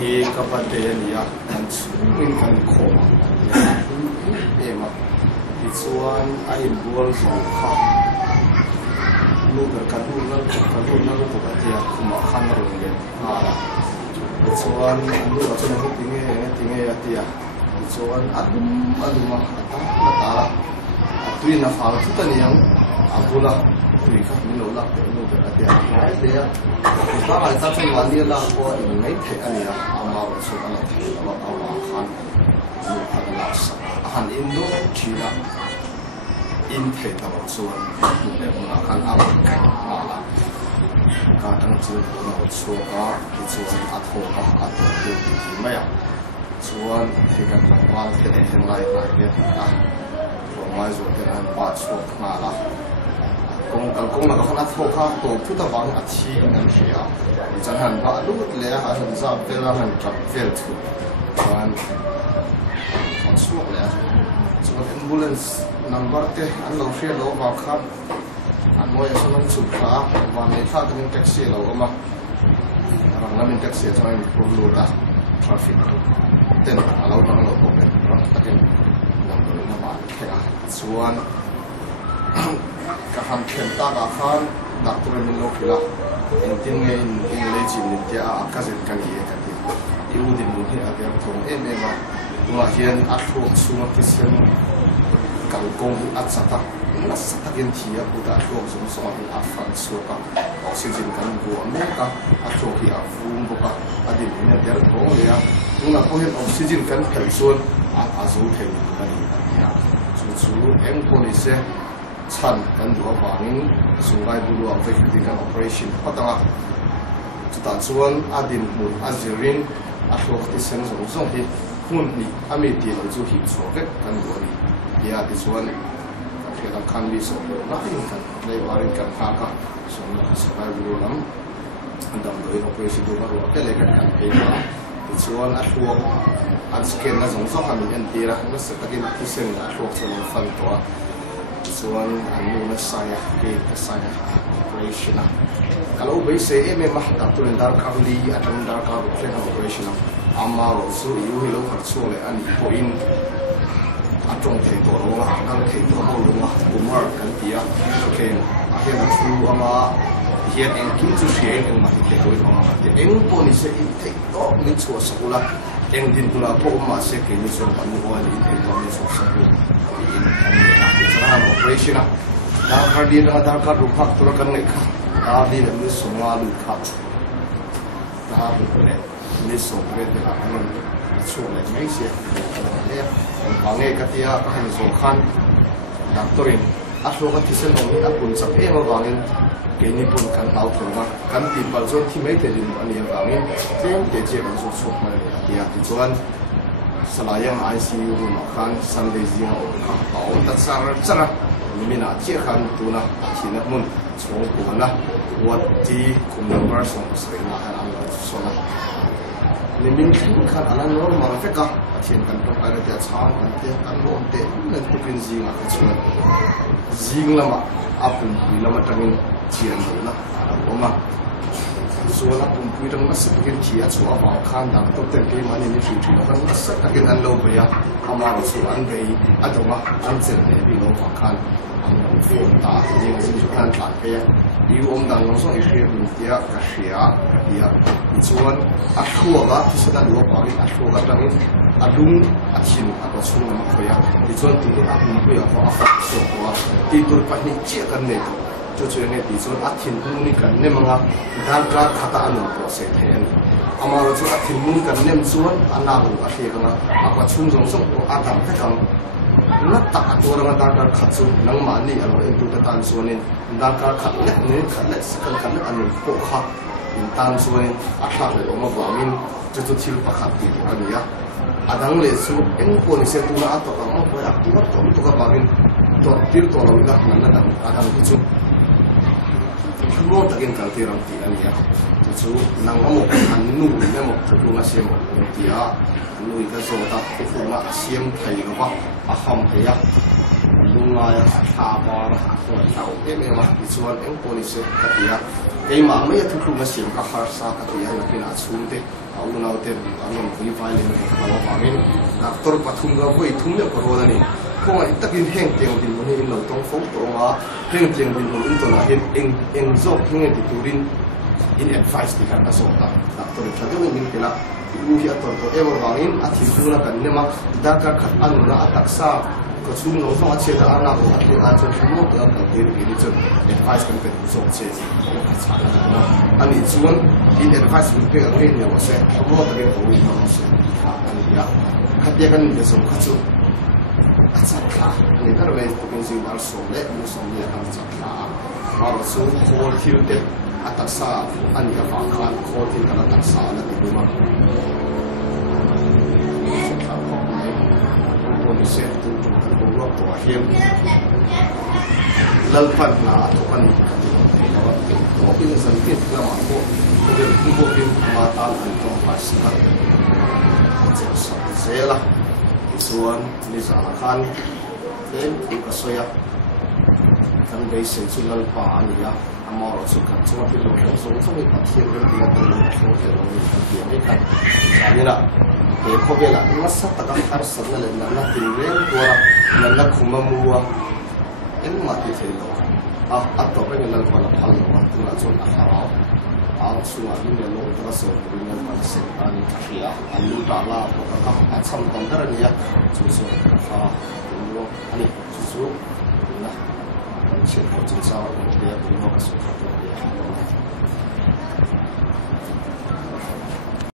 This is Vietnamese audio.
He kapadelia and swimming and coma. Emma, it's one I will come. Look at Kaduna, Pukatia, Kumakana. It's one look at anything at the it's one Aduma, Atala, Twin of our Tutanian, Abula. We have no luck to look at the right there. If I touch one year last war in May, any amount so about our hand in no China in Tate about so on our Mala. Garden to so far, it's one at home at the Maya. So one taken one can like for my work and parts of Mala. Kung nakakanathok to puta bang at si ng siya ijanhan ba lut le ha han za vela han trap vel tu kan suak le so ambulance number te an lo share lo ba khat an moi asan chu kha wa me kha kan taxi lo ma rang lamin taxi join purlu ta traffic ten alo tang lo ko takin number na ba kha suan kaham khenta ka khan doctor min lo khila enting in legend in tia akazet kan ye ka ti iu din mu hi agar thong ma wa hian a thok suma kisen kal kong atsata nas takin thia buda thok sum so in afan so ka oxygen kan go me ka a thok hi a vum bo ka adin ne der ko ya tuna ko hian oxygen kan phel suan a zo thei kan ya chu em ko ni se Chan kan dua bangin sungai bulu ang verification operation patanga tutan suan adin mun azirin athok tisen zong hi hun ni ami ti lo chu hi so ve kan dua ni ya ti suan ka kan li so na hin kan nei warin kan ha ka sungai bulu lam andam doi operation do baru ke le kan pe ma suan athok an scan na zong ha min en tira na sa takin tisen athok so fan to Soal anu saya ke saya operation kalau biasa memang dapat dar kali atau dar kali operation amar so you hello harso le ani point atong tento lo ang tento mo lo kumar kan dia ke akhirnya su ama here and king to share and mati ke ko ama mati eng poni se tento ni so sekolah eng din pula po ma se ke ni so panu wa ni tento ni so sekolah operation dah kali dengan dah kali rupak turunkan mereka dah di dalam semua luka dah boleh ni semua dah akan sulit Malaysia ya bangai katia kan sokan doktorin asal kat tisen orang apun sampai yang bangin kini pun kan tahu terima kan timbal zon timai tadi ni yang bangin yang kecil kan sok mana dia tujuan Selayang ICU makan Sunday zina kau tak sarar cerah mina cikan tuna cina mun semua na wati kumlamar semua sering makan alam solat nimin kan alam normal feka cina kan tu ada dia cang kan dia kan lonte nan kupin zina kan solat zina lama apun lama tangin cian na lama soalnya kumpul dengan sebagian dia cuma makan dan dokter ke mana ni cuci kan sebagian anda bayar amar soalan bayi atau mah anjir ni lo makan anda phone tak ini mesti kan tak bayar iu dan langsung isi dia kasih dia soalan aku agak sudah dua kali aku agak tadi adung acin atau semua makanya soalan tinggal aku bayar apa soal tidur pagi ciakan itu就呢，比如阿天空呢，kan ne mga dagrat kata anu proses hen. Amar tu atin mun kan nem suan anang akhir kana apa chung jong song adam tekang nak tak tu orang dagrat khatsu nang mani alo itu tan suanin dagrat khat lek ne khat lek sekal kan anu ko kha tan suanin akhar le oma bamin tu thil pakhat ti ani ya adang le su eng ko ni se tu na to ka mo ko aktivat to ka bamin to tir to lo ila nan adang tu luôn tất nhiên cần tiền làm tiền anh nhỉ chú năng có một anh nuôi nên một chú luôn là xem một tiền nuôi cái số ta cái phụ mà xem thầy nó quá không thấy à luôn là thà vào rồi tàu em mà chú anh em police cái tiền cái mà mấy thứ luôn là xem các hàng xa cái tiền là cái nào xuống thế ông nào thế anh em vui vai lên cái nào vào bên doctor pathum ga vui thum le corona này không ai tất nhiên hẹn tiền bình muốn in lâu tông phúc tổ mà hẹn tiền bình muốn in tổ là hẹn in dọc hẹn thì turin in advice thì kan asol ta doctor cha do min kila u hi ator to ever wangin athi khuna kan nema daka khat anu na ataksa ko sum no so ache da ana ko athi a chen mo ka ka dir ni chen advice kan pe so che ani chuan in advice min pe ang rin ya se mo ta ke ko ni ko se ani ya khatia kan ni so khachu achakha ni tar ve to kin sing dar so le mu so ni ang chakha ma ro su khol thil te ataksa ani ka fa khan khol thil kan ataksa na ti ma ko se tu tu ko to hiam lalpan na to kan ko pin san kit la ma ko ko pin ma ta an to pas ka se la suan ni sa khan den ka soya kan dei se chu lalpa ani ya amaro chu kan chu pin lo so so ni pathian kan dia kan so ke lo ni kan dia ni kan ani la ke ko bela masa ta kan har sa na le na tin ren ko na khumamua en ma ti thelo a to pe lan ko la phal ma tu la chon a khara a su a ni le lo ta so ni na ma se ani khia alu ta la ko ka a cham tam dar ni ya chu so a lo ani chu na chen ko chu sa ko dia ko ka so